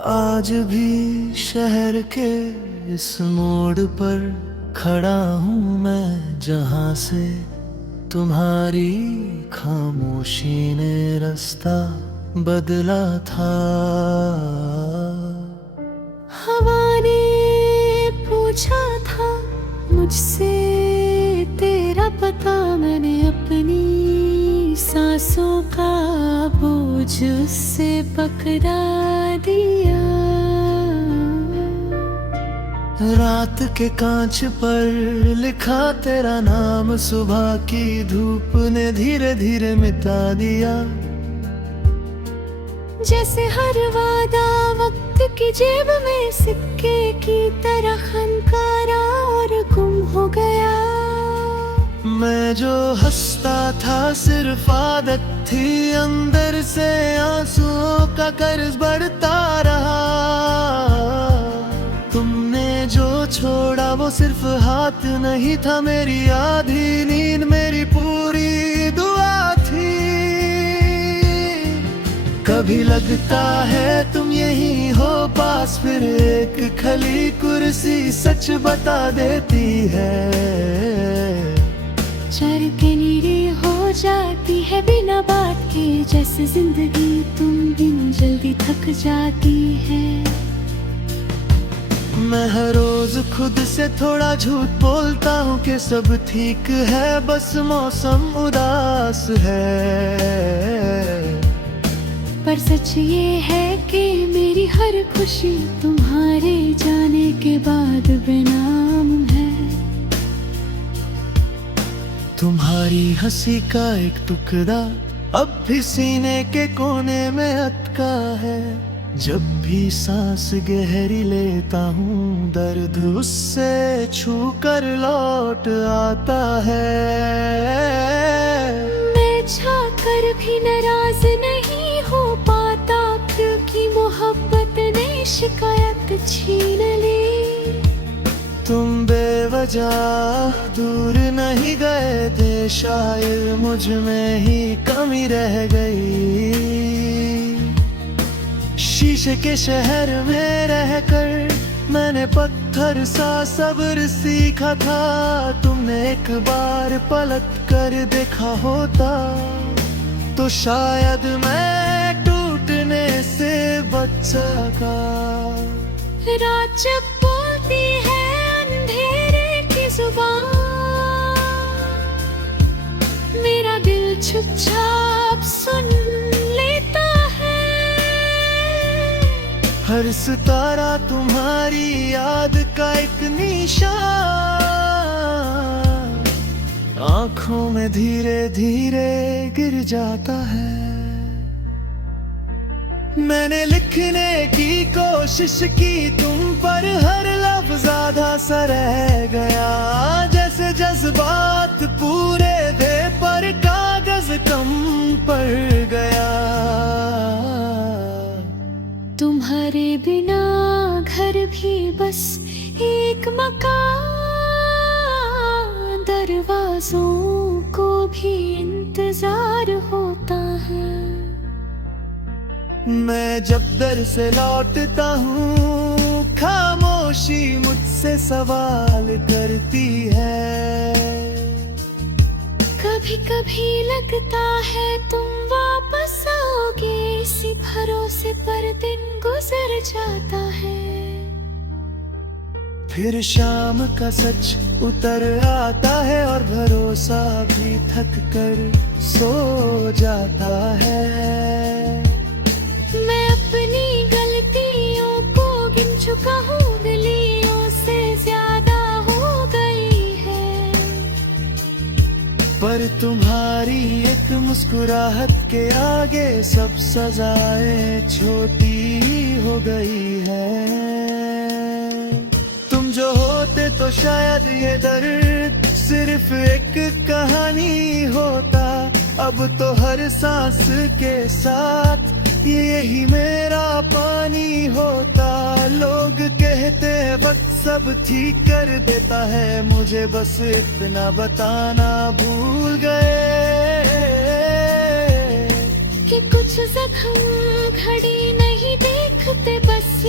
आज भी शहर के इस मोड़ पर खड़ा हूँ मैं, जहाँ से तुम्हारी खामोशी ने रास्ता बदला था। हवा ने पूछा था मुझसे तेरा पता, मैंने अपनी सांसों का बोझ उससे पकड़ा दिया। रात के कांच पर लिखा तेरा नाम, सुबह की धूप ने धीरे धीरे मिटा दिया। जैसे हर वादा वक्त की जेब में सिक्के की तरह खनकारा और गुम हो गया। मैं जो हंसता था सिर्फ आदत थी, अंदर से आंसुओं का कर्ज बढ़ता रहा। तुमने जो छोड़ा वो सिर्फ हाथ नहीं था, मेरी आधी नींद मेरी पूरी दुआ थी। कभी लगता है तुम यही हो पास, फिर एक खली कुर्सी सच बता देती है। चर के नीरे हो जाती है बिना बात के, जैसे जिंदगी तुम बिन जल्दी थक जाती है। मैं हर रोज खुद से थोड़ा झूठ बोलता हूँ कि सब ठीक है, बस मौसम उदास है। पर सच ये है कि मेरी हर खुशी तुम्हारे जाने के बाद बेनाम है। तुम्हारी हंसी का एक टुकड़ा अब भी सीने के कोने में अटका है। जब भी सांस गहरी लेता हूँ, दर्द उससे छू कर लौट आता है। मैं चाहकर भी नाराज नहीं हो पाता, क्योंकि मोहब्बत ने शिकायत छीन ली। तुम बेवजह दूर नहीं गए थे, शायद मुझ में ही कमी रह गई। शीशे के शहर में रहकर मैंने पत्थर सा सब्र सीखा था। तुमने एक बार पलट कर देखा होता तो शायद मैं टूटने से बच सका। रात जब बोलती है अंधेरे की जुबान, मेरा दिल चुपचाप सुन लेता है। हर सितारा तुम्हारी याद का एक निशान, आंखों में धीरे धीरे गिर जाता है। मैंने लिखने की कोशिश की तुम पर, हर लफ्ज आधा सा रह गया। जैसे जज्बात पूरे थे पर कागज कम पड़ गया। तुम्हारे बिना घर भी बस एक मकान, दरवाजों को भी इंतजार होता है। मैं जब दर से लौटता हूँ, खामोशी मुझसे सवाल करती है। कभी कभी लगता है तुम वापस आओगे, इसी भरोसे पर दिन गुजर जाता है। फिर शाम का सच उतर आता है और भरोसा भी थक कर सो जाता है। मैं अपनी गलतियों को गिन चुका हूँ, गलियों से ज्यादा हो गई है। पर तुम्हारी एक मुस्कुराहट के आगे सब सजाएं छोटी हो गई है। तुम जो होते तो शायद ये दर्द सिर्फ एक कहानी होता। अब तो हर सांस के साथ यही मेरा पानी होता। लोग कहते वक्त सब ठीक कर देता है, मुझे बस इतना बताना भूल गए कि कुछ जख्म घड़ी नहीं देखते, बस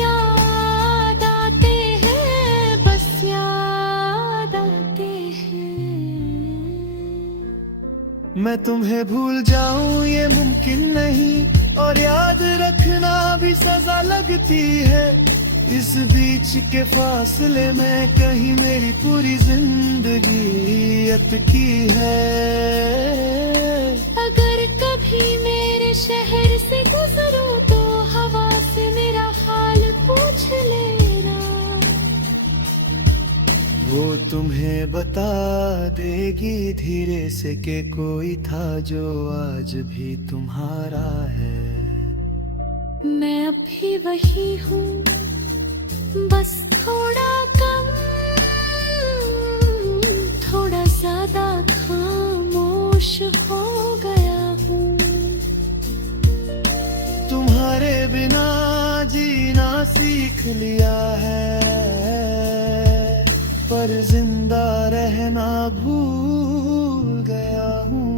मैं तुम्हें भूल जाऊं ये मुमकिन नहीं, और याद रखना भी सजा लगती है। इस बीच के फासले में कहीं मेरी पूरी जिंदगी अटकी है। अगर कभी मेरे शहर से गुजरो तो हवा से मेरा हाल पूछ लेना, वो तुम्हें बता देगी धीरे से कि कोई था जो आज भी तुम्हारा है। मैं अब भी वही हूँ, बस थोड़ा कम, थोड़ा ज्यादा खामोश हो गया हूँ। तुम्हारे बिना जीना सीख लिया है, पर जिंदा रहना भूल गया हूँ।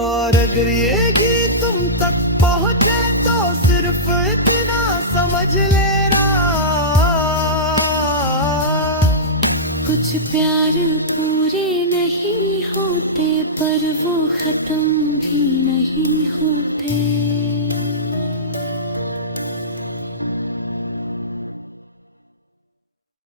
और अगर ये गीत तुम तक पहुँचे तो सिर्फ इतना समझ लेना, कुछ प्यार पूरे नहीं होते पर वो खत्म भी नहीं होते।